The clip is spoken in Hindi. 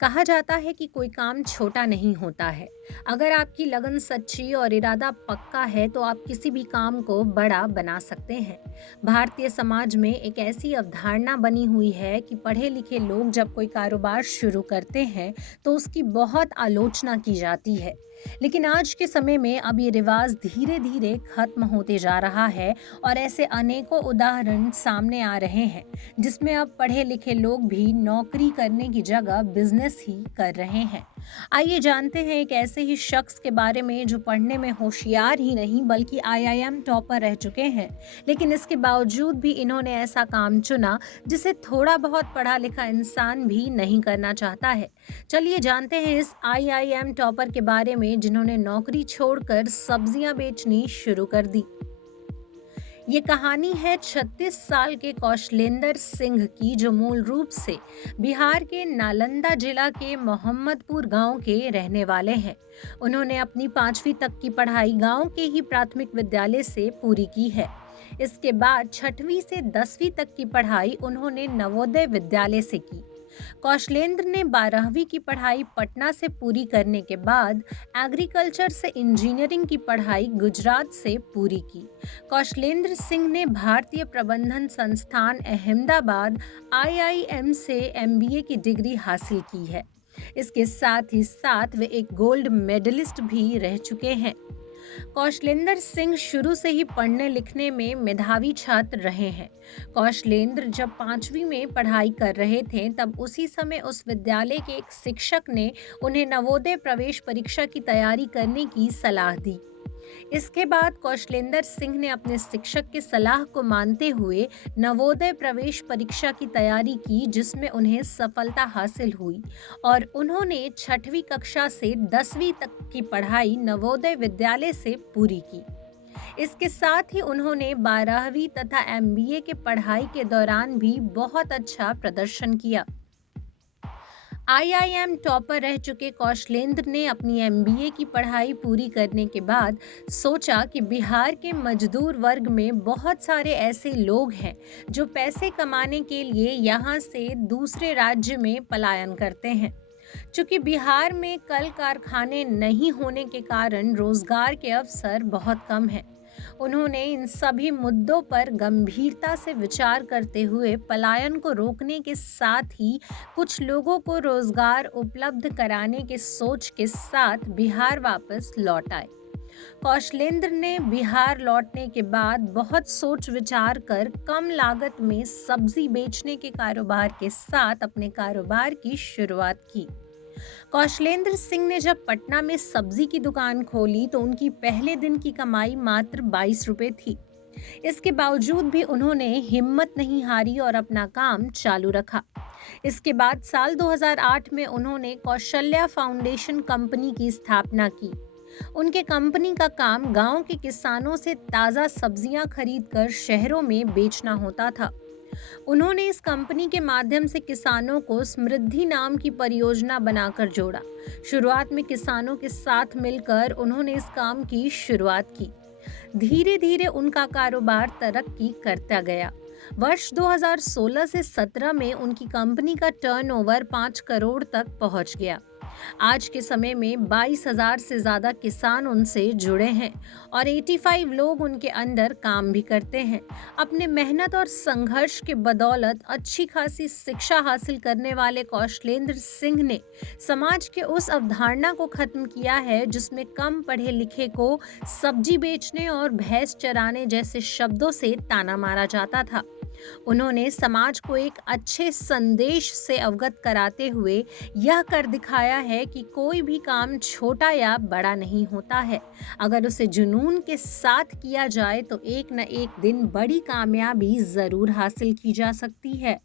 कहा जाता है कि कोई काम छोटा नहीं होता है। अगर आपकी लगन सच्ची और इरादा पक्का है तो आप किसी भी काम को बड़ा बना सकते हैं। भारतीय समाज में एक ऐसी अवधारणा बनी हुई है कि पढ़े लिखे लोग जब कोई कारोबार शुरू करते हैं तो उसकी बहुत आलोचना की जाती है। लेकिन आज के समय में अब ये रिवाज धीरे धीरे खत्म होते जा रहा है और ऐसे अनेकों उदाहरण सामने आ रहे हैं जिसमें अब पढ़े लिखे लोग भी नौकरी करने की जगह बिजनेस ही कर रहे हैं। आइए जानते हैं एक ऐसे ही शख्स के बारे में जो पढ़ने में होशियार ही नहीं बल्कि आईआईएम टॉपर रह चुके हैं। लेकिन इसके बावजूद भी इन्होंने ऐसा काम चुना जिसे थोड़ा बहुत पढ़ा लिखा इंसान भी नहीं करना चाहता है। चलिए जानते हैं इस आईआईएम टॉपर के बारे में जिन्होंने नौकरी छोड़कर सब्जियां बेचनी शुरू कर दी। ये कहानी है 36 साल के कौशलेंद्र सिंह की, जो मूल रूप से बिहार के नालंदा जिला के मोहम्मदपुर गांव के रहने वाले हैं। उन्होंने अपनी 5वीं तक की पढ़ाई गांव के ही प्राथमिक विद्यालय से पूरी की है। इसके बाद 6वीं से 10वीं तक की पढ़ाई उन्होंने नवोदय विद्यालय से की। कौशलेंद्र ने 12वीं की पढ़ाई पटना से पूरी करने के बाद एग्रीकल्चर से इंजीनियरिंग की पढ़ाई गुजरात से पूरी की। कौशलेंद्र सिंह ने भारतीय प्रबंधन संस्थान अहमदाबाद आईआईएम से एमबीए की डिग्री हासिल की है। इसके साथ ही साथ वे एक गोल्ड मेडलिस्ट भी रह चुके हैं। कौशलेंद्र सिंह शुरू से ही पढ़ने लिखने में मेधावी छात्र रहे हैं। कौशलेंद्र जब 5वीं में पढ़ाई कर रहे थे तब उसी समय उस विद्यालय के एक शिक्षक ने उन्हें नवोदय प्रवेश परीक्षा की तैयारी करने की सलाह दी। इसके बाद कौशलेंद्र सिंह ने अपने शिक्षक की सलाह को मानते हुए नवोदय प्रवेश परीक्षा की तैयारी की, जिसमें उन्हें सफलता हासिल हुई और उन्होंने 6वीं कक्षा से 10वीं तक की पढ़ाई नवोदय विद्यालय से पूरी की। इसके साथ ही उन्होंने 12वीं तथा एमबीए के पढ़ाई के दौरान भी बहुत अच्छा प्रदर्शन किया। आईआईएम टॉपर रह चुके कौशलेंद्र ने अपनी एमबीए की पढ़ाई पूरी करने के बाद सोचा कि बिहार के मजदूर वर्ग में बहुत सारे ऐसे लोग हैं जो पैसे कमाने के लिए यहाँ से दूसरे राज्य में पलायन करते हैं। चूंकि बिहार में कल कारखाने नहीं होने के कारण रोजगार के अवसर बहुत कम हैं। उन्होंने इन सभी मुद्दों पर गंभीरता से विचार करते हुए पलायन को रोकने के साथ ही कुछ लोगों को रोजगार उपलब्ध कराने के सोच के साथ बिहार वापस लौट आए। कौशलेंद्र ने बिहार लौटने के बाद बहुत सोच विचार कर कम लागत में सब्जी बेचने के कारोबार के साथ अपने कारोबार की शुरुआत की। कौशलेंद्र सिंह ने जब पटना में सब्जी की दुकान खोली तो उनकी पहले दिन की कमाई मात्र 22 रुपए थी। इसके बावजूद भी उन्होंने हिम्मत नहीं हारी और अपना काम चालू रखा। इसके बाद साल 2008 में उन्होंने कौशल्या फाउंडेशन कंपनी की स्थापना की। उनके कंपनी का काम गांव के किसानों से ताज़ा सब्जियां खरीदकर शहरों में बेचना होता था। उन्होंने इस कंपनी के माध्यम से किसानों को समृद्धि नाम की परियोजना बनाकर जोड़ा। शुरुआत में किसानों के साथ मिलकर उन्होंने इस काम की शुरुआत की। धीरे धीरे उनका कारोबार तरक्की करता गया। वर्ष 2016 से 17 में उनकी कंपनी का टर्नओवर 5 करोड़ तक पहुंच गया। आज के समय में 22,000 से ज्यादा किसान उनसे जुड़े हैं और 85 लोग उनके अंडर काम भी करते हैं। अपने मेहनत और संघर्ष के बदौलत अच्छी खासी शिक्षा हासिल करने वाले कौशलेंद्र सिंह ने समाज के उस अवधारणा को खत्म किया है जिसमें कम पढ़े लिखे को सब्जी बेचने और भैंस चराने जैसे शब्दों से ताना मारा जाता था। उन्होंने समाज को एक अच्छे संदेश से अवगत कराते हुए यह कर दिखाया है कि कोई भी काम छोटा या बड़ा नहीं होता है। अगर उसे जुनून के साथ किया जाए तो एक न एक दिन बड़ी कामयाबी जरूर हासिल की जा सकती है।